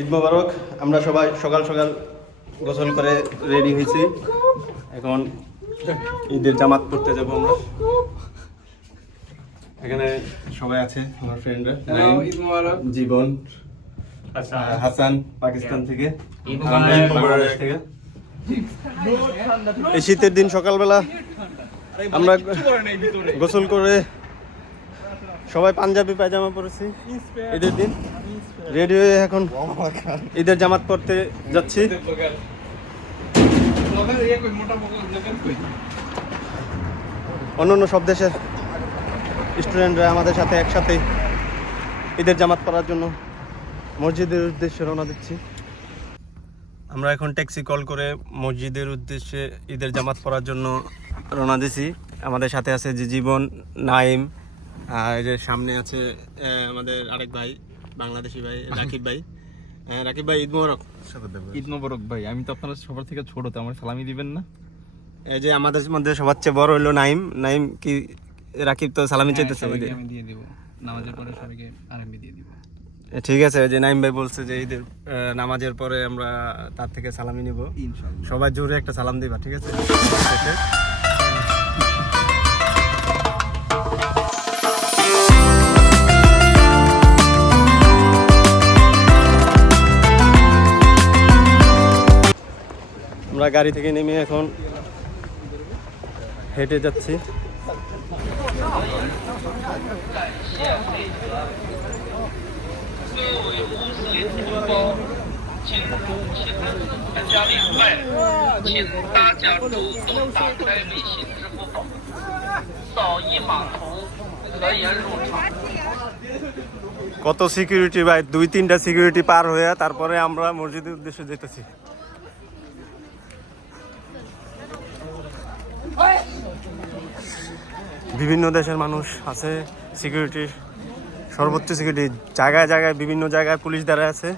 ঈদ মোবারক। আমরা সবাই সকাল সকাল গোসল করে রেডি হয়েছি, এখন ঈদের জামাত পড়তে যাব আমরা। এখানে সবাই আছে আমার ফ্রেন্ডরা, জীবন, হাসান পাকিস্তান থেকে, বাংলাদেশ থেকে। এই শীতের দিন সকালবেলা আমরা গোসল করে সবাই পাঞ্জাবি পায়জামা পরেছি, ঈদের দিন রেডি হয়ে এখন ঈদের জামাত পড়তে যাচ্ছি। অন্যান্য সব দেশের স্টুডেন্টরা আমাদের সাথে একসাথে ঈদের জামাত পড়ার জন্য মসজিদের উদ্দেশ্যে রওনা দিচ্ছি। আমরা এখন ট্যাক্সি কল করে মসজিদের উদ্দেশ্যে ঈদের জামাত পড়ার জন্য রওনা দিছি। আমাদের সাথে আছে যে জীবন, নাইম, আর যে সামনে আছে আমাদের আরেক ভাই, বাংলাদেশি ভাই রাকিব ভাই। রাকিব ভাই, ঈদ মোবারক। ঈদ মোবারক ভাই। আমি তো আপনার সবার থেকে ছোট, তো আমার সালামি দিবেন না? এই যে আমাদের মধ্যে সবার চেয়ে বড় হলো নাইম। নাইম কি রাকিব তো সালামি চাইতেছে, আমি দিয়ে দিব, নামাজের পরে সবাইকে আরবি দিয়ে দিব। ঠিক আছে। ওই যে নাইম ভাই বলছে যে ঈদের নামাজের পরে আমরা তার থেকে সালামি নিব, ইনশাআল্লাহ। সবাই জোরে একটা সালাম দিবা, ঠিক আছে? আমরা গাড়ি থেকে নেমে এখন হেঁটে যাচ্ছি। কত সিকিউরিটি ভাই, 2-3টা সিকিউরিটি পার হয়ে তারপরে আমরা মসজিদের উদ্দেশ্যে যেতেছি। বিভিন্ন দেশের মানুষ আছে, সিকিউরিটি, সর্বোচ্চ সিকিউরিটি, জায়গায় জায়গায় বিভিন্ন জায়গায় পুলিশ দাঁড়ায় আছে।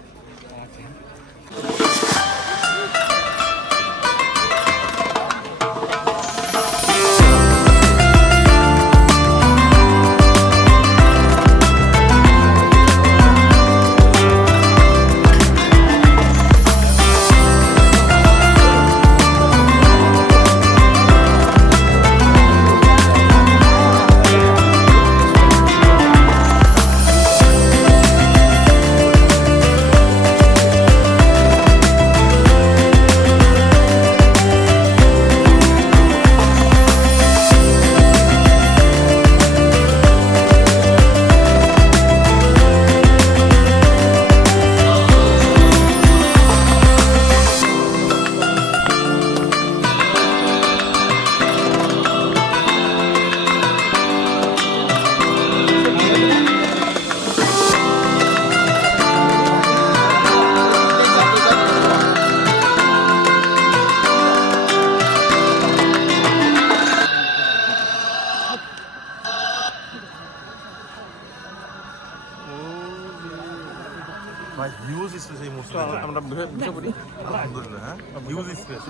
Mas views isso aí mostrou. আমরা বসে পড়ি। Alhamdulillah, ha? Views ist es.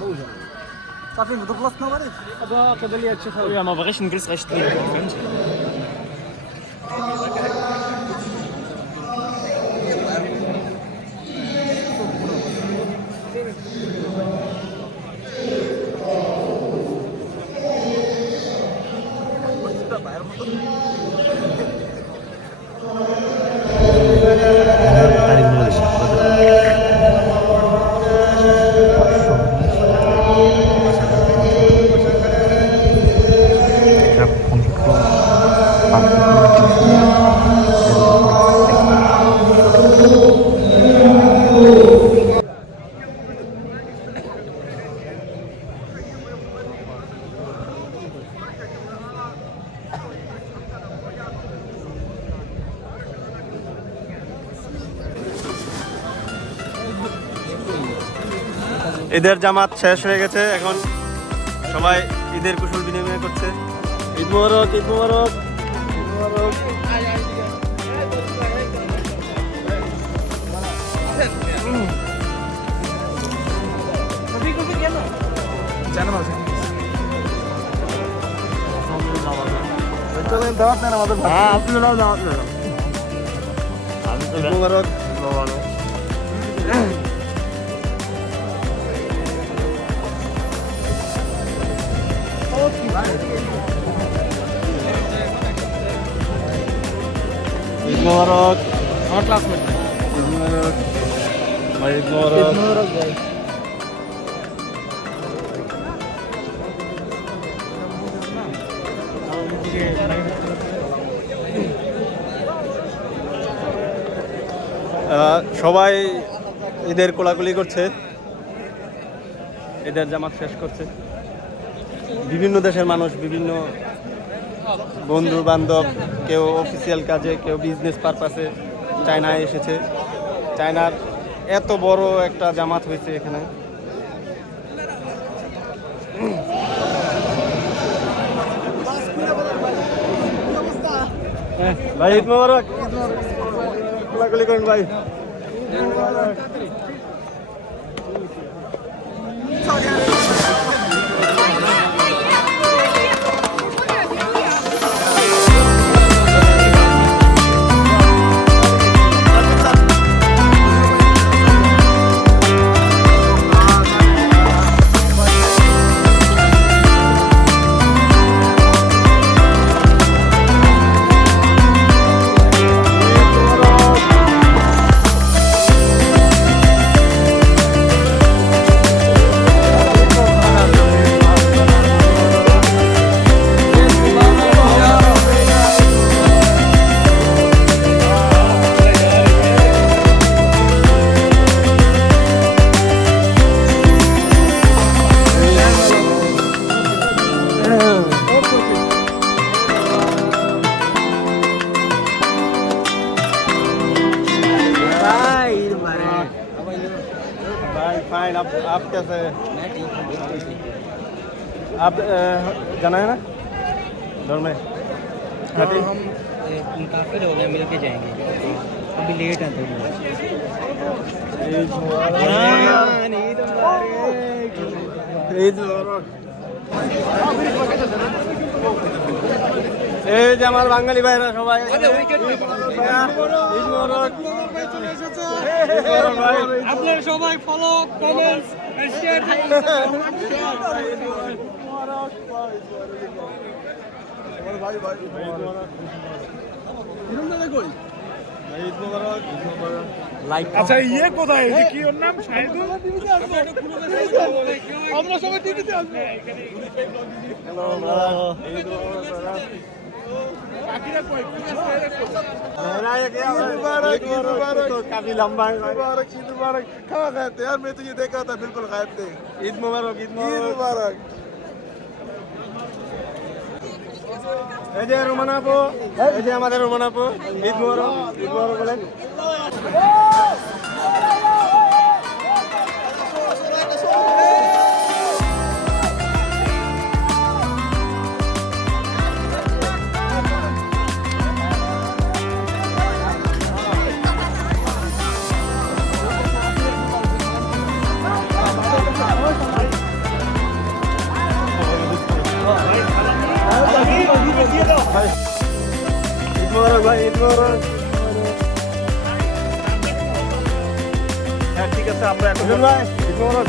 صافي نبدو بلاصتنا مريض. كذا اللي هادشي خويا ما باغيش نجلس غير شد ليا، فهمتي؟ ঈদের জামাত শেষ হয়ে গেছে, এখন সবাই ঈদের কুশল বিনিময় করছে। ঈদ মোবারক, ঈদ মোবারক, ঈদ মোবারক। দাওয়াত নেন আমাদের। হ্যাঁ, আপনারাও দাওয়াত নেন। ঈদ মোবারক। ঈদ মোবারক। আমার ক্লাসমেট। ঈদ মোবারক ভাই, ঈদ মোবারক। ভাই। সবাই ঈদের কোলাকুলি করছে, ঈদের জামাত শেষ করছে। বিভিন্ন দেশের মানুষ, বিভিন্ন বন্ধু বান্ধব, কেউ অফিসিয়াল কাজে, কেউ বিজনেস পারপাসে চায়নায় এসেছে। চায়নার এত বড় একটা জামাত হয়েছে এখানে। ভাই ঈদ মোবারক। কোলাকুলি করেন ভাই। भाई फाइन। आप कैसे हैं? आप जाना है ना दौड़ में? हम काफ़ी लोग हैं, मिल के जाएंगे। अभी लेट है थोड़ी। ঈদ মোবারক। এই যে আমার বাঙালি ভাইরা সবাই ঈদ মোবারক। আপনারা সবাই ফলো, কমেন্টস, শেয়ার ঈদ মোবারক। লাইক। আচ্ছা ইয়ে কোথায়? এই যে কি ওর নাম? শাহিদুল। আমরা সবাই টিভিতে আসবো। কাকিরা কই? काफी लंबा है भाई। ईद मुबारक। कहाँ गए थे यार? मैं तो ये देखा था, बिल्कुल गायब थे। ঈদ মোবারক। ঈদ ईद মোবারক। मुबारक। এই যে রোমান আপু, এই যে আমাদের রোমান আপু। ঈদ মোবারক। ঈদ মোবারক বলেন। ঈদ মোবারক ভাই, ঈদ মোবারক। হ্যাঁ ঠিক আছে, আমরা এখন ভাই ঈদ মোবারক।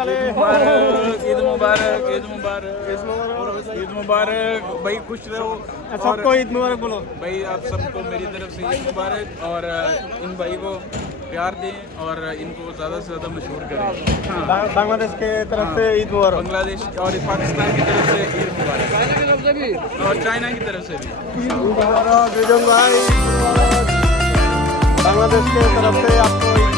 Ali. ईद मुबारक ईद मुबारक भाई खुश रहो सबको ईद मुबारक बोलो। भाई आप सबको मेरी तरफ से ईद मुबारक और इन भाई को प्यार दें और इनको ज़्यादा से ज़्यादा मशहूर करें। बांग्लादेश के तरफ से ईद मुबारक। बांग्लादेश और पाकिस्तान की तरफ से ईद मुबारक और चाइना की तरफ से भी ईद मुबारक। भाई बांग्लादेश के तरफ से आपको